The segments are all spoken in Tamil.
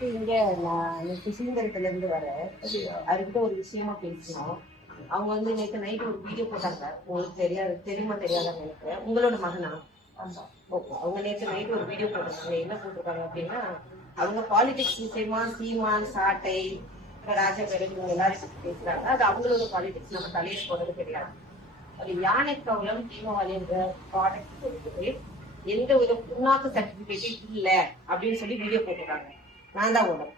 வந்துட்டு இங்க நான் சுசீந்திரத்துல இருந்து வரேன். அவர்கிட்ட ஒரு விஷயமா பேசணும். அவங்க வந்து நேற்று நைட் ஒரு வீடியோ போட்டாங்க. உங்களுக்கு தெரியுமா தெரியாதான்னு நினைக்கிறேன். உங்களோட மகனா? ஓகே. அவங்க நேற்று நைட் ஒரு வீடியோ போட்டிருக்காங்க. என்ன போட்டிருக்காங்க அப்படின்னா, அவங்க பாலிடிக்ஸ் விஷயமா சீமான், சாட்டை, ராஜபேரன் இவங்க எல்லாரும் பேசுறாங்க. அது அவங்களோட பாலிடிக்ஸ், நம்ம தலையில போறது கிடையாது. அது யானை கவலம் தீபாவளி என்ற ப்ராடக்ட் கொடுத்துட்டு எந்த ஒரு புண்ணாக்கு சர்டிபிகேட் இல்ல அப்படின்னு சொல்லி வீடியோ போட்டுருக்காங்க. நான் தான் ஓனர்.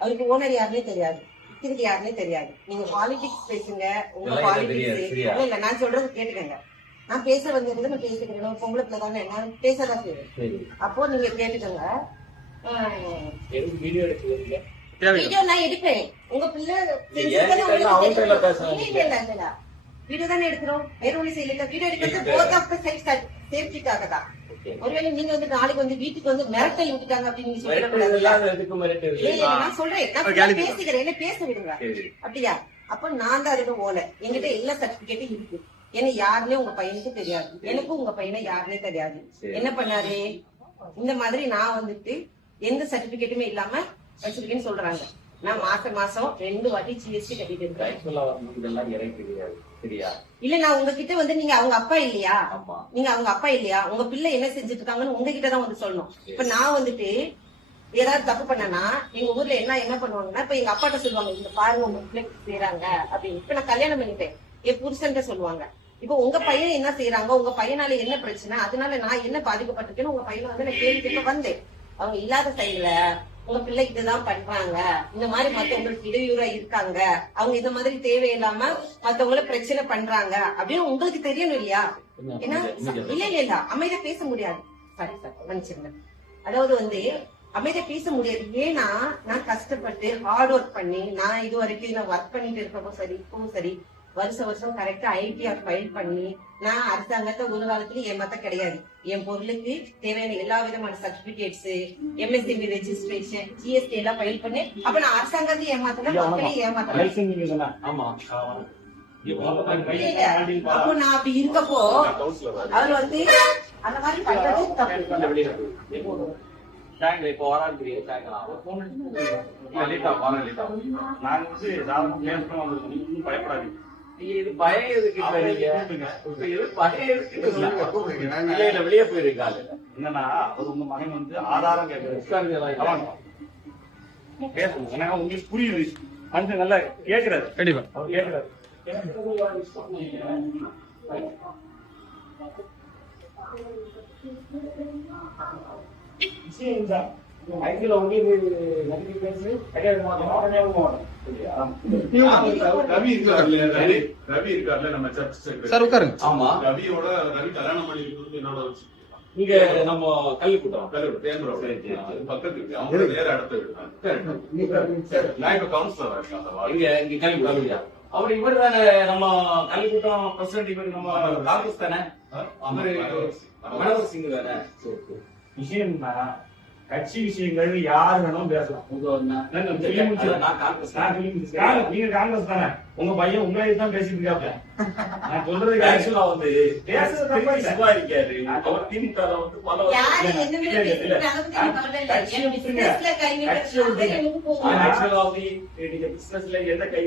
அவருக்கு ஓனர் யாருன்னே தெரியாது, விற்கிறது யாருன்னே தெரியாது. நீங்க பாலிடிக்ஸ் பேசுங்க, உங்க பாலிடிக்ஸ் இல்ல நான் சொல்றது கேட்டுக்கங்க. நான் பேச வந்தது நான் பேசிக்கிறேன். பொம்பளை பிள்ளை தானே, நான் பேசதான் செய்வேன். அப்போ நீங்க கேட்டுக்கோங்க. வீடியோ நான் எடுப்பேன். உங்க பிள்ளை வீடியோ தானே எடுக்கிறோம், வேற ஒண்ணு செய்யல. வீடியோ எடுக்கிறது போத் ஆஃப் தி சைட் சேஃப்டிக்காக தான். ஒருவேளை நீங்க வந்து நாளைக்கு வந்து வீட்டுக்கு வந்து மிரட்டல் விட்டுட்டாங்க அப்படின்னு நான் சொல்றேன். நான் பேசிக்கிறேன், என்ன பேச விடுங்க. அப்படியா? அப்ப நான் தான் அதோட ஓனர். என்கிட்ட எல்லா சர்டிபிகேட்டும் இருக்கு. ஏன்னா யாருன்னே உங்க பையனுக்கு தெரியாது, எனக்கும் உங்க பையனை யாருன்னே தெரியாது. என்ன பண்ணாரு, இந்த மாதிரி நான் வந்துட்டு எந்த சர்டிபிகேட்டுமே இல்லாம வச்சிருக்கேன்னு சொல்றாங்க. நான் மாசம் 2 வாட்டி ஜிஎஸ்டி கட்டிட்டு இருக்கேன். இல்ல நான் உங்ககிட்ட வந்து நீங்க அவங்க அப்பா இல்லையா, நீங்க அவங்க அப்பா இல்லையா, உங்க பிள்ளை என்ன செஞ்சுட்டு இருக்காங்கன்னு உங்ககிட்டதான் வந்து சொல்லணும். இப்ப நான் வந்துட்டு ஏதாவது தப்பு பண்ணனா எங்க ஊர்ல என்ன பண்ணுவாங்கன்னா, இப்ப எங்க அப்பாட்ட சொல்லுவாங்க, இந்த பாருங்க உங்க பிள்ளை செய்யறாங்க அப்படின்னு. இப்ப நான் கல்யாணம் பண்ணிட்டேன், என் புருஷன் சொல்லுவாங்க. இப்ப உங்க பையன் என்ன செய்யறாங்க, உங்க பையனால என்ன பிரச்சனை, அதனால நான் என்ன பாதிக்கப்பட்டிருக்கேன்னு உங்க பையனை வந்து நான் கேள்வி வந்தேன். அவங்க இல்லாத டைம்ல உங்க பிள்ளைக்கு இதுதான் பண்றாங்க, இந்த மாதிரி மத்தவங்களுக்கு இடையூறா இருக்காங்க, அவங்க இந்த மாதிரி தேவையில்லாம மத்தவங்கள பிரச்சனை பண்றாங்க அப்படின்னு உங்களுக்கு தெரியணும் இல்லையா? ஏன்னா இல்ல அமைதியா பேச முடியாது. சாரி சார், மன்னிச்சிருங்க. அதாவது வந்து அமைதியா பேச முடியாது. ஏன்னா நான் கஷ்டப்பட்டு ஹார்ட் ஒர்க் பண்ணி நான் இது வரைக்கும் நான் ஒர்க் பண்ணிட்டு இருக்கப்போ சரி, இப்பவும் சரி, வருஷம் கரெக்டா ஐடிஆர் ஃபைல் பண்ணி நான் அரசாங்கத்தை ஒரு காலத்துலயும் ஏமாத்த கிடையாது. என் பொருளுக்கு தேவையான எல்லா விதமான சர்டிபிகேட்ஸ், எம்எஸ்எம்இ ரெஜிஸ்ட்ரேஷன், ஜிஎஸ்டி எல்லாம் ஃபைல் பண்ணி, அப்ப நான் அரசாங்கத்தையும் ஏமாத்தல, மக்களையும் ஏமாத்தல. அப்போ நான் அப்படி இருக்கப்போ அவர் வந்து அந்த மாதிரி பண்றது தப்பு. இப்போ பயப்படாது. இது பயம் எதுக்கு? வெளியே போயிருக்காங்க. என்னன்னா அவர் உங்க மகன் வந்து ஆதாரம் கேட்கறாரு. பேசணும், உங்களுக்கு புரியுது. மனுஷன் நல்லா கேட்கிறாரு. கண்டிப்பா அவர் கேட்கிறாரு. ஐக்கில உங்களுக்கு நன்றி பேசு. ரவி இருக்காருல்ல நம்ம சர்ச் சார் உட்காருங்க. ஆமா, ரவியோட ரவி கல்யாணம் பண்ணி இருக்கிறது என்னோட வச்சு இங்க நம்ம கல்லுக்கூட்டம் பக்கத்து இருக்கு. அவங்க வேற இடத்த விடுறாங்க. நான் இப்ப கவுன்சிலரா இருக்கேன் இங்க கல்லுக்கூட்டம். அவர் இவர் தானே நம்ம கல்லுக்கூட்டம் பிரசிடன்ட். இவர் நம்ம காங்கிரஸ் தானே, மனோகர் சிங் தானே. விஷயம் கட்சி விஷயங்கள் யாரு வேணாலும் பேசலாம். நீங்க காங்கிரஸ் தானே, உங்க பையன் உங்களை தான் பேசிட்டு இருக்காப்ல. நான் சொல்றது ஆக்சுவலா வந்து சிவா இருக்காரு. அவர் திமுக வந்து பல நீங்க பிசினஸ்ல எந்த கை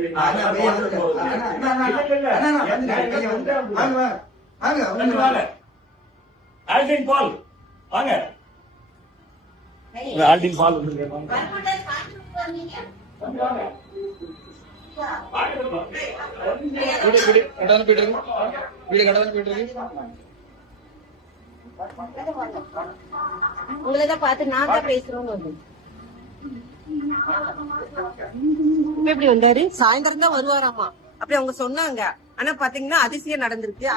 ஆல்டின் பால் வாங்க. ஆல்டின் பால் உங்களதான் பார்த்து நான் தான் பேசுறோம்னு வந்து எப்படி வந்தாரு? சாயந்தரம் தான் வருவாராமா அப்படி அவங்க சொன்னாங்க. ஆனா பாத்தீங்கன்னா அதிசயம் நடந்திருக்கு.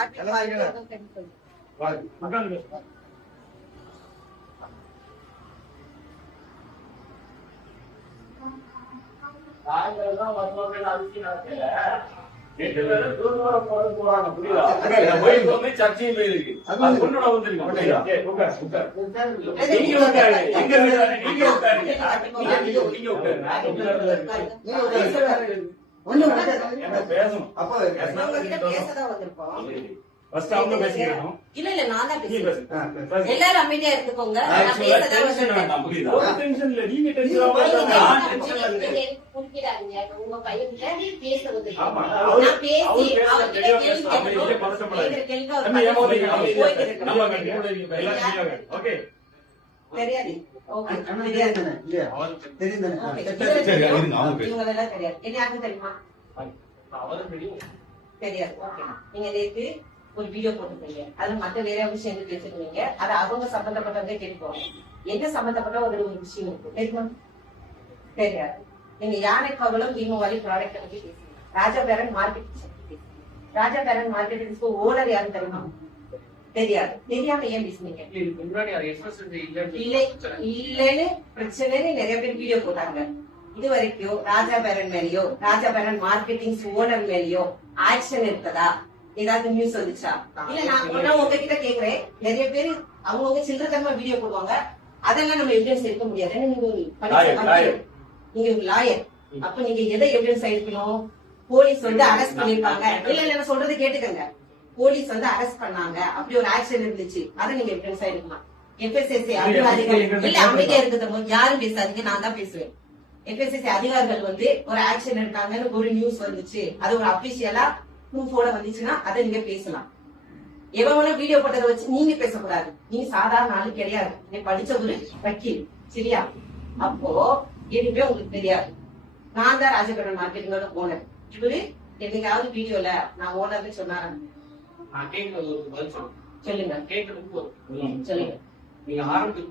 சர்ச்சையும் இருக்கு. ஃபர்ஸ்ட் அவங்க பேசிக்கணும். இல்ல நான் தான் நீ பேசுறேன். பேசு. எல்லாரும் அமைதியா இருந்துக்கோங்க. நான் ஆக்சுவலா பேசதான் டென்ஷன் வந்திருக்கேன். வேண்டாம், புரியுதா? ஒரு டென்ஷன் இல்ல, நீங்க டென்ஷன் நீங்க ஆகாதீங்க. குறுக்கிடாதீங்க. உங்க பையன்கிட்ட பேச வந்திருக்கேன். ஆமா, நான் பேசி அவரு பேசுற அவர்கிட்ட தெளிவா கேள்வி பேசலாம். அமைதியா கேட்கணும். பதட்டப்படாதீங்க. கேட்கிற கேள்வி அவர் தம்பி, ஏன் போறீங்க? பதில் போயிட்டு இருக்கணும். நல்லா கட்டுங்க. எல்லாம் தெரியாங்க. ஓகே. தெரியாது. ஓகே. தெரியாது. ஓகே. சரி, இருங்க, அவங்க பேசு. இவங்களெல்லாம் தெரியாது. என்ன யாருக்கும் தெரியுமா? அவரும் தெரியும். தெரியாது. ஓகே. நீங்க நேத்து ஒரு வீடியோ போட்டுருக்கீங்க. அது மத்த வேற விஷயம் சேர்ந்து பேசிருக்கீங்க. அது அவங்க சம்பந்தப்பட்டவங்க கேட்டுக்கோங்க. என்ன சம்பந்தப்பட்ட ஒரு விஷயம் இருக்கு தெரியுமா? தெரியாது. நீங்க யானை கவலம் தீமவாரி ப்ராடக்ட் பத்தி பேசுறீங்க. ராஜா பேரன் மார்க்கெட்டிங். ராஜா பேரன் மார்க்கெட்டிங் ஓனர் யாரும் தெரியுமா? தெரியாது. தெரியாம ஏன் பேசுனீங்க? இல்லன்னு பிரச்சனைன்னு நிறைய பேர் வீடியோ போட்டாங்க. இது வரைக்கும் ராஜா பேரன் மேலயோ ராஜா பேரன் மார்க்கெட்டிங் ஓனர் மேலயோ ஆக்ஷன் எடுத்ததா ஏதாவது நியூஸ் வந்துச்சா? இல்ல நான் உங்ககிட்ட கேக்குறேன். நிறைய பேர் அவங்கவுங்க சில்லறத்தனமா வீடியோ போடுவாங்க. அதெல்லாம் நம்ம எவிடன்ஸ் எடுக்க முடியாது. ஏன்னா நீங்க ஒரு நீங்க ஒரு லாயர். அப்ப நீங்க எதை எவிடன்ஸ் எடுக்கணும்? போலீஸ் வந்து அரெஸ்ட் பண்ணிருப்பாங்க. இல்ல நான் சொல்றது கேட்டுக்கங்க. போலீஸ் வந்து அரெஸ்ட் பண்ணாங்க, அப்படி ஒரு ஆக்ஷன் இருந்துச்சு, அதை நீங்க எவிடன்ஸா எடுக்கலாம். FSSAI அதிகாரிகள் இல்ல அமைதியா இருக்கிறது யாரும் பேசாதீங்க, நான் தான் பேசுவேன். FSSAI அதிகாரிகள் வந்து ஒரு ஆக்ஷன் எடுத்தாங்கன்னு ஒரு நியூஸ் வந்துச்சு, அது ஒரு அபிஷியலா ப்ரூஃபோட வந்துச்சுன்னா அதை நீங்க பேசலாம். எவன வீடியோ போட்டதை வச்சு நீங்க பேசக்கூடாது. நீங்க சாதாரண ஆளு கிடையாது. நீ படிச்ச ஒரு வக்கீல், சரியா? அப்போ எதுவுமே உங்களுக்கு தெரியாது. நான் தான் ராஜகடன் மார்க்கெட்டிங்கோட ஓனர். இவரு என்னைக்காவது வீடியோல நான் ஓனர்னு சொன்னாரு? நான் கேட்கறது ஒரு பதில் சொல்றேன். சொல்லுங்க. கேட்கறதுக்கு ஒரு சொல்லுங்க. நீங்க ஆரம்பத்துல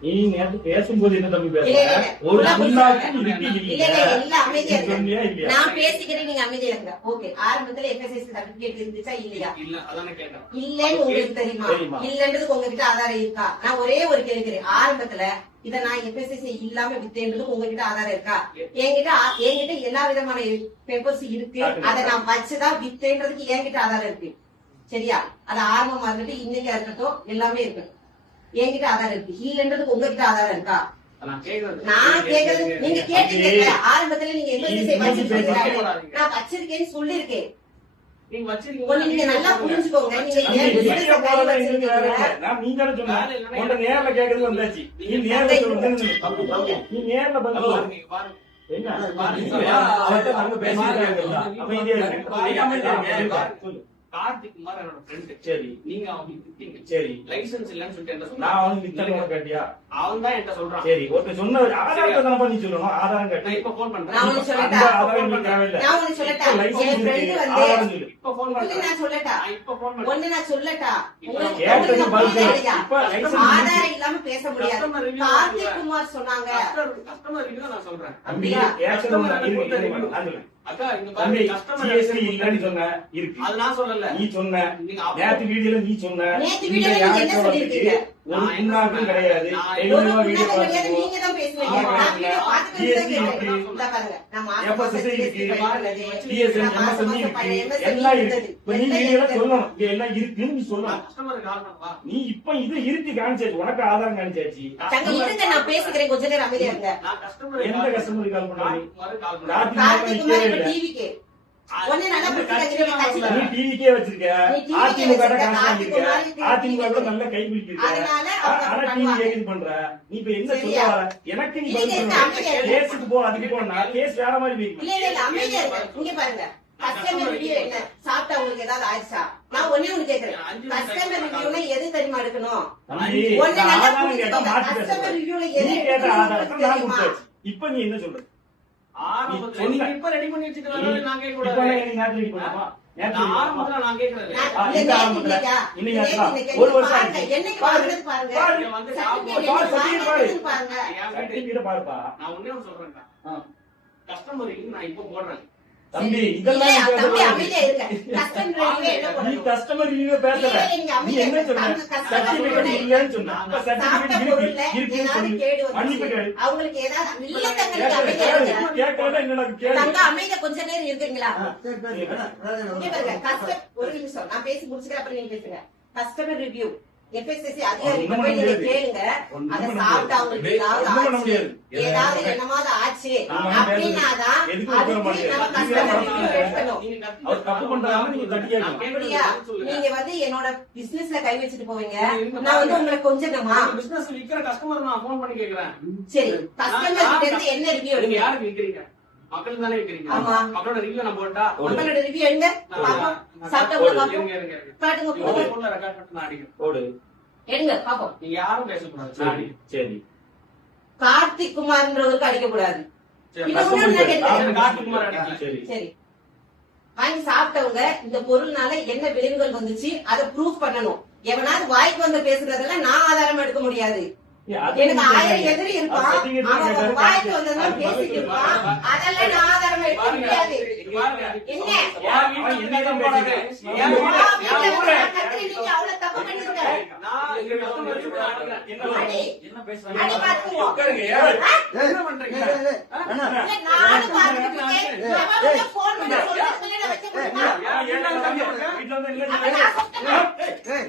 நீ நேத்து பேசும்போது என்ன தம்பி இல்ல, பேசுற? இல்ல, ஒரு இல்ல, புல்லாக்கும் இல்ல, இருக்கு இல்ல, இல்லையா? இல்ல, எல்லாம் அமைதியா இருங்க. சொன்னியா இல்லையா? நான் பேசிக்கிறேன், நீங்க அமைதியா இருங்க. ஓகே. ஆரம்பத்துல FSSAI சர்டிபிகேட் இருந்துச்சா இல்லையா? இல்ல அதானே கேட்டேன். இல்லன்னு உங்களுக்கு தெரியுமா? தெரியுமா? இல்லன்றதுக்கு உங்ககிட்ட ஆதாரம் இருக்கா? நான் ஒரே ஒரு கேட்கிறேன். ஆரம்பத்துல இத நான் FSSAI இல்லாம வித்தேன்றதுக்கு உங்ககிட்ட ஆதாரம் இருக்கா? என்கிட்ட எல்லா விதமான பேப்பர்ஸ் இருக்கு. அதை நான் வச்சுதான் வித்தேன்றதுக்கு என்கிட்ட ஆதாரம் இருக்கு, சரியா? அது ஆரம்பமா இருக்கட்டும், இன்னைக்கா இருக்கட்டும், எல்லாமே இருக்கு. என்கிட்ட ஆதாரம் இருக்கு. இல்லன்றதுக்கு உங்ககிட்ட ஆதாரம் இருக்கா? நான் கேட்கறது நான் கேக்குறது நீங்க கேட்டீங்க. ஆரம்பத்துல நீங்க FSSAI வச்சிருக்கீங்க, நான் வச்சிருக்கேன்னு சொல்லிருக்கேன். நீங்க வச்சிருக்கீங்க. ஒண்ணு நீங்க நல்லா புரிஞ்சுக்கோங்க. நீங்க தம்பி, ஏன் வீடியோ business அ போறதா கையில எங்களுக்கு வேலை வச்சிருக்கீங்க? இல்லை. நான் நீ தானே சொன்ன. உன்கிட்ட நேர்ல கேக்குறது வந்தாச்சு. நீ நேர்ல சொல்லுங்க. நீ நேர்ல பதில் சொல்லு. நீங்க பாருங்க. என்ன? பாருங்க. அவர்கிட்ட நாங்க பேசியிருக்காங்கல்ல. அமைதியா இருங்க. சொல்லு. கார்த்திக் குமார் என்னோட ஃப்ரெண்ட். சரி, நீங்க அவனுக்கு வித்தீங்க. சரி. லைசன்ஸ் இல்லன்னு சொல்லிட்டு என்ன நான் சொன்னான்? அவனுக்கு வித்தேன்னு கேட்டியா? அவன் தான் என்கிட்ட சொல்றான். சரி, ஒருத்தர் சொன்ன ஆதாரத்தை தானப்பா நீ சொல்லணும். ஆதாரம் நான் கேட்டு இப்ப போன் நான் பண்றேன். உனக்கு சொல்லட்டா? அந்த ஆதாரம் நீ தேவையில்லை. நான் உனக்கு சொல்லட்டா? லைசன்ஸ் என் friend இருக்கு, வந்து ஆதாரம் சொல்லு. இப்ப போன் ஒண்ணு பண்றேன். நான் சொல்லட்டா? நான் இப்ப போன் பண்றேன். ஒண்ணு நான் சொல்லட்டா? உங்களுக்கு கேட்டது உங்களுக்கு பதில் சொல்லு. இல்லையா? இப்ப லைசன்ஸ் இருக்கு. ஆதாரம் இல்லாம பேச முடியாது. Customer review கார்த்திக் குமார் சொன்னாங்க. கஸ்டமர் ரிவ்யூ நான் சொல்றேன். தம்பி, அப்படியா? ஏற்கனவே இருங்க, நான் சொல்றேன். அக்கா இங்க தம்பி, பாருங்க கஸ்டமர் GST இல்லைன்னு சொன்ன, இருக்கு. அது நான் சொல்லல. நீ சொன்ன. நீங்க அப்ப- நேத்து வீடியோல நீ சொன்ன. நேத்து இந்த வீடியோல நீங்க யானை என்ன கவலத்துக்கு சொல்லிருக்கீங்க? ஒரு புண்ணாக்கும் கிடையாது. நான் ஒரு தெளிவா வீடியோ புண்ணாக்கு கிடையாது, பார்த்துக்கோ. நீங்க தான் பேசுனீங்க. ஆமா, நான் வீடியோ பார்த்துட்டு தான் GST கேட்டேன். இருக்கு. இந்தா பாருங்க. நான் மாசம் FSSAI மாசம் இருக்கு. GST பண்ணது. DSM, நான் மாசம் MSME மாசம் இருக்கு. MSME எல்லாம் இருந்தது. இருக்கு. இப்ப நீ எல்லாம் வீடியோல இருந்தது. சொல்லணும். இங்க எல்லாம் இருக்குன்னு நீ சொல்லணும். கஸ்டமருக்கு கால் பண்ணவா? நீ இப்ப இது இருக்கு காமிச்சாச்சு. உனக்கு ஆதாரம் காமிச்சாச்சு. தங்க இருங்க, நான் பேசிக்கிறேன். கொஞ்ச நேரம் அமைதியா இருங்க. நான் கஸ்டமர் எந்த கஸ்டமருக்கு கால் பண்ணாரு? கால் பண்ணேன். ராத்திரி கார்த்திக் நிக்கவே குமார் இப்ப இல்லை. டிவிக்கு ஒண்ணு நல்லா பிடிச்சிருக்கீங்க. நீ டிவிக்கே வச்சிருக்க. நீ TV அதிமுக வச்சிருக்க. காமிச்சிருக்க. கார்த்திக் அதிமுக கூட நல்லா கை பிடிச்சிருக்க. அதனால அவங்க ஆனா அப்படி டிவி பண்ணுவாங்க. இது பண்ற. நீ இப்ப என்ன சொல்ல சரியா? வர? எனக்கு நீ இதுக்கு பதில் இருக்க சொல்லு. அமைதியா இரு. கேஸுக்கு போ, அதுக்கு போனா கேஸ் வேற மாதிரி போய்க்கும். இல்ல அமைதியா இருங்க. இங்க பாருங்க, கஸ்டமர் ரிவ்யூ என்ன சாப்பிட்டா உங்களுக்கு ஏதாவது ஆயிடுச்சா? நான் ஒண்ணே ஒண்ணு கேக்குறேன். கஸ்டமர் ரிவ்யூல எது தெரியுமா எடுக்கணும்? தம்பி, ஒண்ணு நான் நல்லா ஆதாரம் கேட்டா புரிஞ்சுக்கோங்க. மாத்தி கஸ்டமர் பேசுறேன். ரிவ்யூல நீ எது கேட்ட ஆதாரத்தை எடுக்கணும்னு நான் தெரியுமா? கொடுத்தாச்சு. இப்ப நீ என்ன சொல்ற? ஆரம்பத்துல நீ நீங்க சொன்ன. இப்ப ரெடி பண்ணி வச்சுக்கிறதால நான் கேட்க இப்ப கூடாது. நீ நேத்து ready பண்ணுமா? நேத்து நான் ready பண்ணுமா? ஆரம்பத்துல நான் கேட்கறது. நான் இந்த நேத்து ஆரம்பத்துல. இன்னைக்கா? இன்னைக்கு நேத்து ஆச்சுடா. இன்னைக்கு ஒரு வருஷம் பாருங்க. ஆச்சு. என்னைக்கு வாங்குறது பாருங்க. பாரு. இங்க வந்து சர்டிபிகேட் பாரு, என்னைக்கு சர்டிபிகேட் வாங்குறதுன்னு பாருங்க. என் வீட்டு சர்டிபிகேட்டை பாருப்பா. நான் ஒண்ணே ஒண்ணு சொல்றேன். ஆ. கஸ்டமர் நான் இப்ப போடுறேன். தம்பி, இல்ல, இதெல்லாம் நீ தம்பி பேசக்கூடாது. அமைதியா இருங்க. கஸ்டமர் ரிவ்யூ என்ன நீ பண்ணணும்? கஸ்டமர் ரிவ்யூ பேசல. இல்ல, நீங்க நீ அமைதியா என்ன இருங்க. சொன்ன? அந்த customer சர்டிபிகேட் பொருளை- இல்லன்னு சொன்ன. அப்ப சாப்பிட்ட சர்டிபிகேட் பொருள்ல இருக்குன்னு ஏதாவது சொல்லு. கேடு மன்னிப்பு வந்துச்சு. கேளு. அவங்களுக்கு ஏதாவது இல்ல தங்களுக்கு அமைதியா இருங்க. கேட்கறதா என்னடா கேளு. தங்க அமைதியா கொஞ்ச நேரம் இருக்கீங்களா? இங்க பாருங்க, ஒரு நிமிஷம் நான் பேசி முடிச்சுக்கிறேன், அப்புறம் நீங்க பேசுங்க. கஸ்டமர் ரிவ்யூ FSSC அதிகாரிகிட்ட போய் நீங்க கேளுங்க. அதை சாப்பிட்டு அவங்களுக்கு ஏதாவது என்னமாவது ஆச்சு அப்படின்னாதான் அதுக்கு நம்ம கஸ்டமர் ரிவ்யூ எடுக்கணும். அப்படியா? நீங்க வந்து என்னோட பிசினஸ்ல கை வச்சுட்டு போவீங்க, நான் வந்து உங்களை கொஞ்சமா பிசினஸ் விக்கிற கஸ்டமர் நான் போன் பண்ணி கேக்குறேன். சரி கஸ்டமர் கிட்ட இருந்து என்ன ரிவ்யூ நீங்க எடுங்க? யாருக்கு விக்கிறீங்க? மக்கள் தானே விக்கிறீங்க. ஆமா. மக்களோட ரிவ்யூ நான் போட்டா உங்களோட ரிவ்யூ எடுங்க பாப்போம். சாப்பிட்டவங்க பாப்போம். இருங்க. காட்டுங்க போடுங்க. போன்ல ரெக்கார்ட் பண்ணி நான் அடிக்கிறேன். போடு. எடுங்க பாப்போம். நீங்க யாரும் பேசக்கூடாது. சரி சரி. கார்த்திக் குமார்ன்றவருக்கு அடிக்க கூடாது. சரி, இது முன்னாடி நான் கேட்டேன். எனக்கு கார்த்திக்குமார் அடிக்கிறேன். சரி. சரி வாங்கி சாப்பிட்டவங்க இந்த பொருள்னால என்ன விளைவுகள் வந்துச்சு அதை ப்ரூஃப் பண்ணணும். எவனாவது வாய்க்கு வந்து பேசுறதெல்லாம் நான் ஆதாரம் எடுக்க முடியாது. எனக்கு 1000 எதிரி இருப்பான், அவன் ஒரு வாய்க்கு வந்ததுதான் பேசிட்டு இருப்பான், அதெல்லாம் நான் ஆதாரம் எடுக்க முடியாது. என்ன யார் வீட்டுல என்னதான் போடாது? உன் வீட்டுல கத்திரி நீங்க அவ்வளவு தப்பு பண்ணிருக்க. நான் எங்க கஸ்டமர் ரிவ்யூ அடிக்கிறேன். அடி. என்ன பேசுறாங்க? அடி பாத்துக்குவோம். உட்காருங்க. என்ன பண்றீங்க? இல்ல, நானும் பாத்துட்டு இருக்கேன். எவன் வந்து phone பண்ணி சொல்றதுக்குள்ளே நான் வச்சு கொடுப்பா. வீட்டுல வந்து இல்ல அப்ப நான் சொல்றேன்.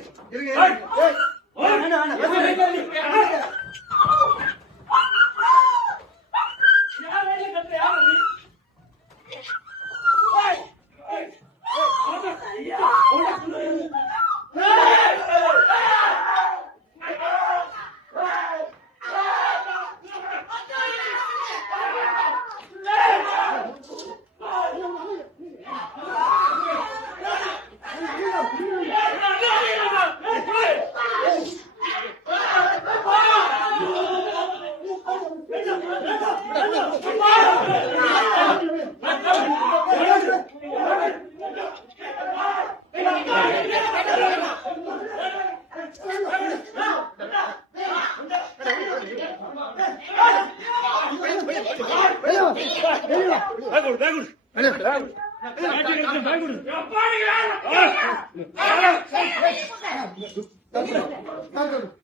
பேக் கொடு.